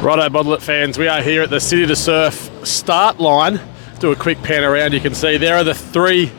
Righto, Bottle.It fans, we are here at the City to Surf start line. Do a quick pan around. You can see there are the three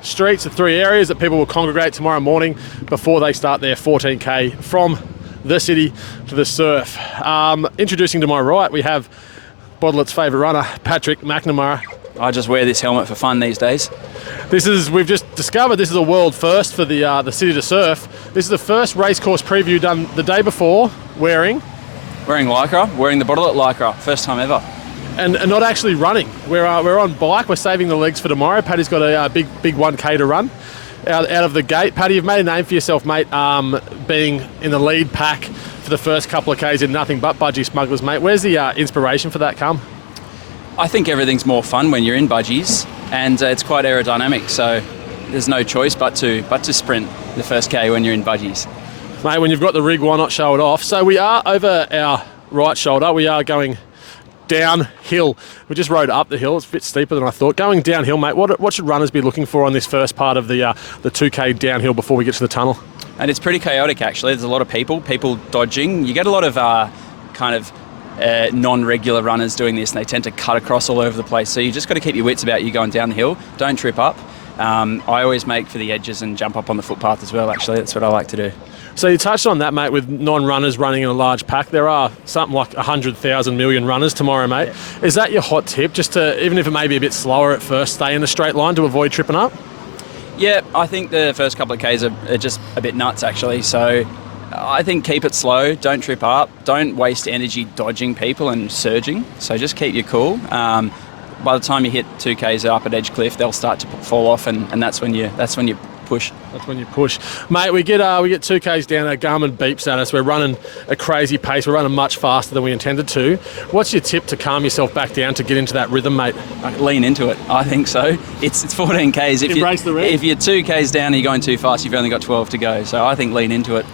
streets, the three areas that people will congregate tomorrow morning before they start their 14K from the city to the surf. Introducing to my right, we have Bottle.It's favourite runner, Patrick McNamara. I just wear this helmet for fun these days. We've just discovered this is a world first for the City to Surf. This is the first racecourse preview done the day before wearing Lycra, wearing the Bottle.It Lycra, first time ever. And not actually running. We're on bike. We're saving the legs for tomorrow. Paddy's got a big 1K to run out of the gate. Paddy, you've made a name for yourself, mate, being in the lead pack for the first couple of Ks in nothing but budgie smugglers, mate. Where's the inspiration for that come? I think everything's more fun when you're in budgies, and it's quite aerodynamic, so there's no choice but to sprint the first K when you're in budgies. Mate, when you've got the rig, why not show it off? So we are over our right shoulder. We are going downhill. We just rode up the hill. It's a bit steeper than I thought. Going downhill, mate, what should runners be looking for on this first part of the 2K downhill before we get to the tunnel? And it's pretty chaotic, actually. There's a lot of people dodging. You get a lot of non-regular runners doing this, and they tend to cut across all over the place. So you just got to keep your wits about you going down the hill. Don't trip up. I always make for the edges and jump up on the footpath as well, actually. That's what I like to do. So you touched on that, mate, with non-runners running in a large pack. There are something like 100,000 million runners tomorrow, mate. Yeah. Is that your hot tip, just to, even if it may be a bit slower at first, stay in a straight line to avoid tripping up? Yeah, I think the first couple of Ks are just a bit nuts, actually. So I think keep it slow, don't trip up, don't waste energy dodging people and surging. So just keep your cool. By the time you hit 2Ks up at Edgecliff, they'll start to fall off, and that's when you push. That's when you push, mate. We get 2Ks down. Our Garmin beeps at us. We're running a crazy pace. We're running much faster than we intended to. What's your tip to calm yourself back down to get into that rhythm, mate? Lean into it. I think so. It's 14Ks. If you're 2Ks down and you're going too fast, you've only got 12 to go. So I think lean into it.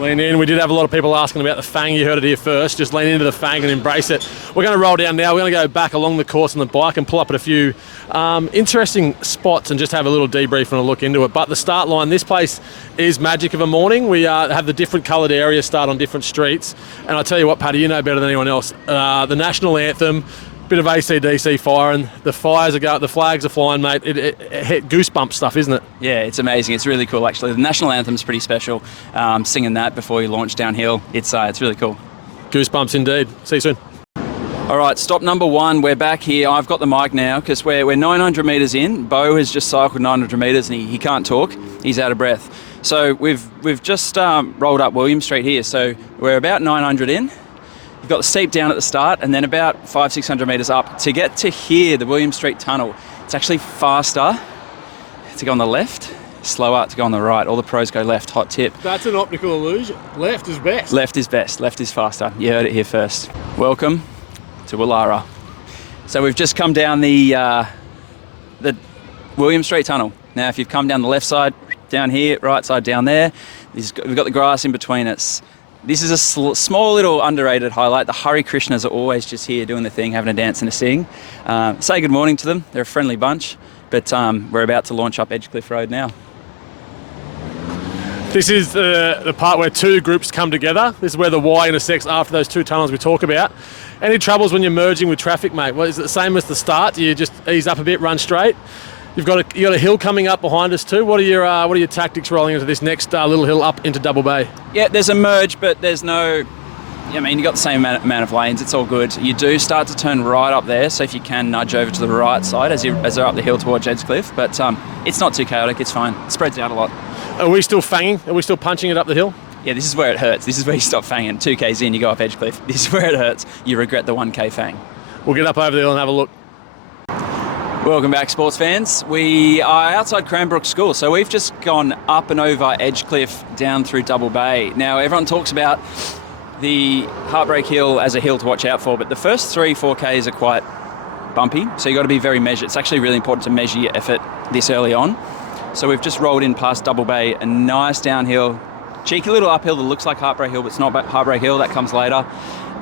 Lean in. We did have a lot of people asking about the fang. You heard it here first. Just lean into the fang and embrace it. We're going to roll down now. We're going to go back along the course on the bike and pull up at a few interesting spots and just have a little debrief and a look into it. But the start line, this place is magic of a morning. We have the different coloured areas start on different streets. And I tell you what, Paddy, you know better than anyone else. The national anthem, bit of AC/DC firing, the flags are flying, mate. It goosebump stuff, isn't it? Yeah, it's amazing. It's really cool, actually. The national anthem's pretty special. Singing that before you launch downhill, it's really cool. Goosebumps indeed. See you soon. All right, stop number one. We're back here. I've got the mic now because we're 900 metres in. Beau has just cycled 900 metres and he can't talk. He's out of breath. So we've just rolled up William Street here. So we're about 900 in. You've got the steep down at the start and then about 500-600 metres up. To get to here, the William Street Tunnel, it's actually faster to go on the left, slower to go on the right. All the pros go left, hot tip. That's an optical illusion. Left is best. Left is best, left is faster. You heard it here first. Welcome to Willara. So we've just come down the William Street Tunnel. Now if you've come down the left side, down here, right side down there, we've got the grass in between us. This is a small little underrated highlight. The Hare Krishnas are always just here doing the thing, having a dance and a sing. Say good morning to them. They're a friendly bunch, but we're about to launch up Edgecliff Road now. This is the part where two groups come together. This is where the Y intersects after those two tunnels we talk about. Any troubles when you're merging with traffic, mate? Well, is it the same as the start? Do you just ease up a bit, run straight? You got a hill coming up behind us too. What are your tactics rolling into this next little hill up into Double Bay? Yeah, there's a merge, but there's no. I mean, you got the same amount of lanes. It's all good. You do start to turn right up there, so if you can nudge over to the right side as they're up the hill towards Edgecliff. But it's not too chaotic. It's fine. It spreads out a lot. Are we still fanging? Are we still punching it up the hill? Yeah, this is where it hurts. This is where you stop fanging. 2Ks in, you go up Edgecliff. This is where it hurts. You regret the 1K fang. We'll get up over the hill and have a look. Welcome back, sports fans. We are outside Cranbrook School, so we've just gone up and over Edgecliff down through Double Bay. Now, everyone talks about the Heartbreak Hill as a hill to watch out for, but the first 3-4Ks are quite bumpy, so you've got to be very measured. It's actually really important to measure your effort this early on. So we've just rolled in past Double Bay, a nice downhill, cheeky little uphill that looks like Heartbreak Hill, but it's not Heartbreak Hill, that comes later.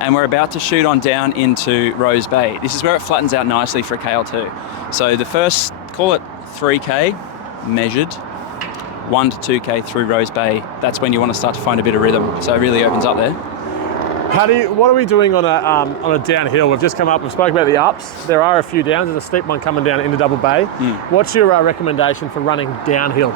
And we're about to shoot on down into Rose Bay. This is where it flattens out nicely for a KL2. So the first, call it 3K, measured, 1 to 2K through Rose Bay. That's when you want to start to find a bit of rhythm. So it really opens up there. Paddy, what are we doing on a downhill? We've just come up, we've spoken about the ups. There are a few downs. There's a steep one coming down into Double Bay. What's your recommendation for running downhill?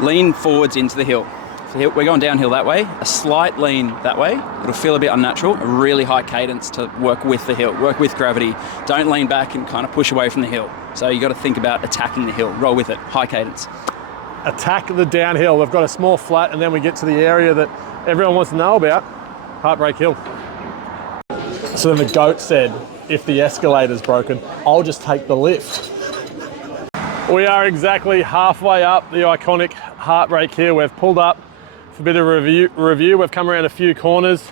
Lean forwards into the hill. So we're going downhill that way, a slight lean that way. It'll feel a bit unnatural, a really high cadence to work with the hill, work with gravity. Don't lean back and kind of push away from the hill. So you got to think about attacking the hill, roll with it, high cadence. Attack the downhill. We've got a small flat and then we get to the area that everyone wants to know about, Heartbreak Hill. So then the goat said, if the escalator's broken, I'll just take the lift. We are exactly halfway up the iconic Heartbreak Hill. We've pulled up for a bit of review. We've come around a few corners.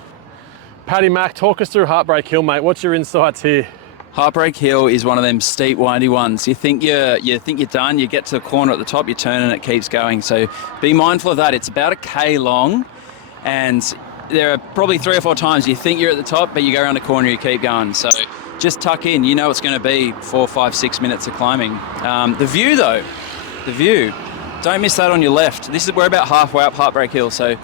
Paddy Mac, talk us through Heartbreak Hill, mate. What's your insights here? Heartbreak Hill is one of them steep, windy ones. You think you're done, you get to the corner at the top, you turn and it keeps going. So be mindful of that. It's about 1K long, and there are probably 3 or 4 times you think you're at the top, but you go around the corner, you keep going. So just tuck in. You know it's going to be 4, 5, 6 minutes of climbing. The view, though, don't miss that on your left. We're about halfway up Heartbreak Hill, so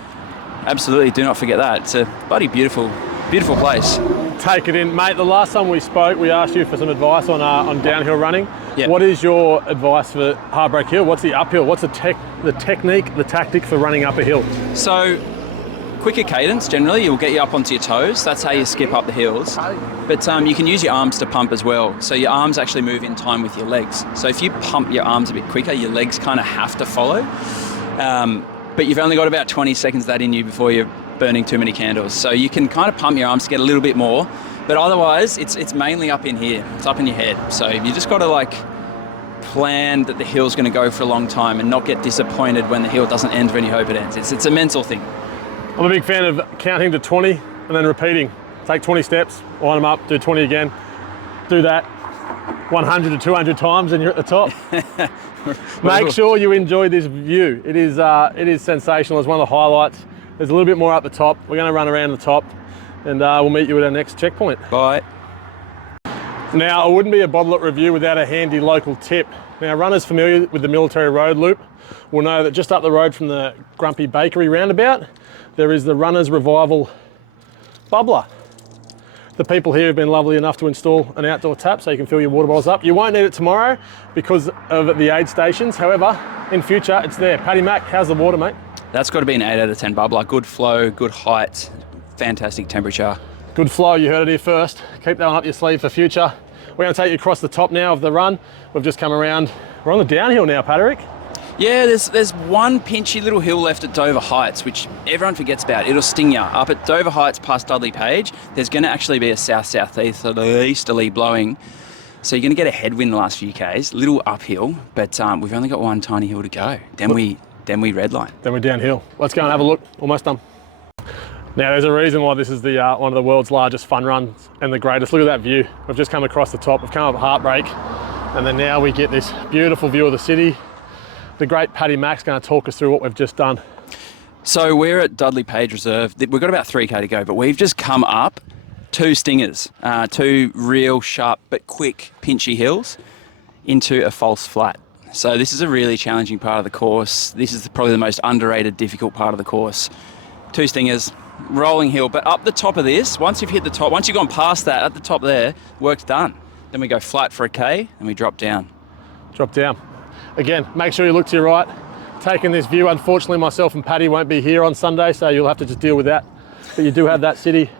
absolutely do not forget that. It's a bloody beautiful, beautiful place. Take it in, mate. The last time we spoke, we asked you for some advice on downhill running. Yep. What is your advice for Heartbreak Hill? What's the uphill? What's the technique, the tactic for running up a hill? So, quicker cadence generally will get you up onto your toes. That's how you skip up the hills. But you can use your arms to pump as well. So your arms actually move in time with your legs. So if you pump your arms a bit quicker, your legs kind of have to follow. But you've only got about 20 seconds of that in you before you're burning too many candles. So you can kind of pump your arms to get a little bit more. But otherwise, it's mainly up in here. It's up in your head. So you just got to plan that the hill's going to go for a long time and not get disappointed when the hill doesn't end when you hope it ends. It's a mental thing. I'm a big fan of counting to 20 and then repeating. Take 20 steps, line them up, do 20 again. Do that 100 to 200 times and you're at the top. Make sure you enjoy this view. It is sensational. It's one of the highlights. There's a little bit more up the top. We're going to run around the top and we'll meet you at our next checkpoint. Bye. Now, it wouldn't be a Bottle.It review without a handy local tip. Now, runners familiar with the Military Road Loop will know that just up the road from the Grumpy Bakery roundabout, there is the Runners Revival Bubbler. The people here have been lovely enough to install an outdoor tap so you can fill your water bottles up. You won't need it tomorrow because of the aid stations. However, in future, it's there. Paddy Mac, how's the water, mate? That's got to be an 8 out of 10 bubbler. Good flow, good height, fantastic temperature. Good flow, you heard it here first. Keep that one up your sleeve for future. We're going to take you across the top now of the run. We've just come around. We're on the downhill now, Patrick. Yeah, there's one pinchy little hill left at Dover Heights, which everyone forgets about. It'll sting you. Up at Dover Heights past Dudley Page, there's going to actually be a south-southeasterly blowing. So you're going to get a headwind the last few Ks, little uphill, but we've only got one tiny hill to go. Then we redline. Then we're downhill. Let's go and have a look. Almost done. Now, there's a reason why this is the one of the world's largest fun runs and the greatest. Look at that view. We've just come across the top. We've come up Heartbreak, and then now we get this beautiful view of the city. The great Paddy Mac's going to talk us through what we've just done. So we're at Dudley Page Reserve. We've got about 3K to go, but we've just come up 2 stingers, 2 real sharp but quick pinchy hills into a false flat. So this is a really challenging part of the course. This is probably the most underrated, difficult part of the course. 2 stingers, rolling hill, but up the top of this, once you've hit the top, once you've gone past that, at the top there, work's done. Then we go flat for a K and we drop down. Drop down. Again, make sure you look to your right. Taking this view, unfortunately myself and Paddy won't be here on Sunday, so you'll have to just deal with that. But you do have that city.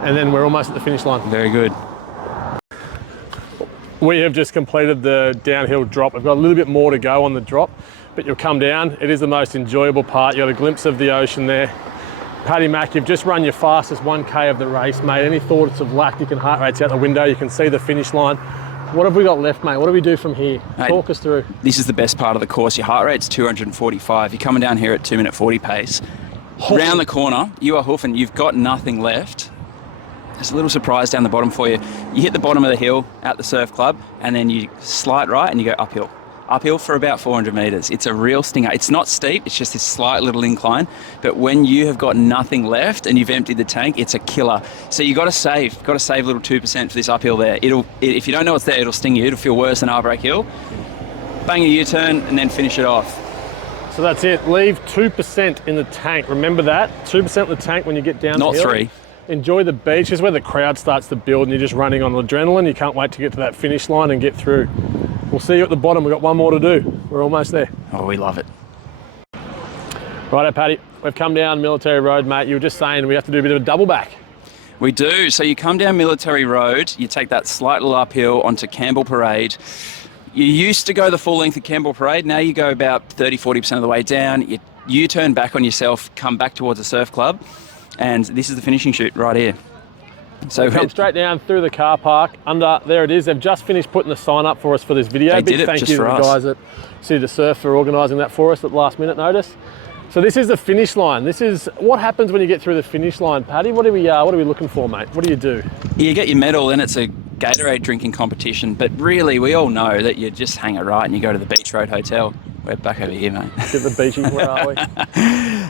And then we're almost at the finish line. Very good. We have just completed the downhill drop. We've got a little bit more to go on the drop, but you'll come down. It is the most enjoyable part. You got a glimpse of the ocean there. Paddy Mac, you've just run your fastest 1K of the race, mate. Any thoughts of lactic and heart rates out the window? You can see the finish line. What have we got left, mate? What do we do from here? Mate, talk us through. This is the best part of the course. Your heart rate's 245. You're coming down here at 2:40 pace. Round the corner, you are hoofing. You've got nothing left. There's a little surprise down the bottom for you. You hit the bottom of the hill at the surf club, and then you slide right and you go uphill. Uphill for about 400 metres. It's a real stinger. It's not steep, it's just this slight little incline. But when you have got nothing left and you've emptied the tank, it's a killer. So you got to save a little 2% for this uphill there. If you don't know what's there, it'll sting you. It'll feel worse than Heartbreak Hill. Bang a U-turn and then finish it off. So that's it. Leave 2% in the tank. Remember that. 2% in the tank when you get down Not the hill. 3. enjoy the beach. This is where the crowd starts to build and you're just running on adrenaline. You can't wait to get to that finish line and get through. We'll see you at the bottom. We've got one more to do. We're almost there. Oh, we love it. Righto, Paddy. We've come down Military Road, mate. You were just saying we have to do a bit of a double back. We do. So you come down Military Road, you take that slight little uphill onto Campbell Parade. You used to go the full length of Campbell Parade. Now you go about 30-40% of the way down. You turn back on yourself, come back towards the surf club, and this is the finishing chute right here. So come straight down through the car park. There it is. They've just finished putting the sign up for us for this video. Big thank you to the guys at City to Surf for organising that for us at last minute notice. So this is the finish line. This is what happens when you get through the finish line, Paddy. What are we looking for, mate? What do you do? You get your medal, and it's a Gatorade drinking competition. But really, we all know that you just hang it right and you go to the Beach Road Hotel. We're back over here, mate. Get the beaching. Where are we?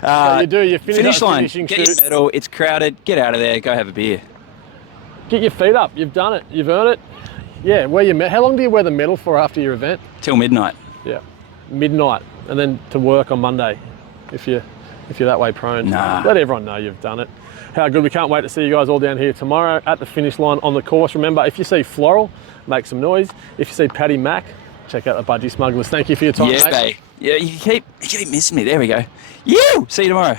So you do. You finish line. Get your medal. It's crowded. Get out of there. Go have a beer. Get your feet up. You've done it. You've earned it. Yeah. How long do you wear the medal for after your event? Till midnight. Yeah. Midnight, and then to work on Monday. If you're that way prone, let everyone know you've done it. How good. We can't wait to see you guys all down here tomorrow at the finish line on the course. Remember, if you see Floral, make some noise. If you see Paddy Mac, check out the Budgie Smugglers. Thank you for your time, mate. Yeah, you keep missing me. There we go. You! See you tomorrow.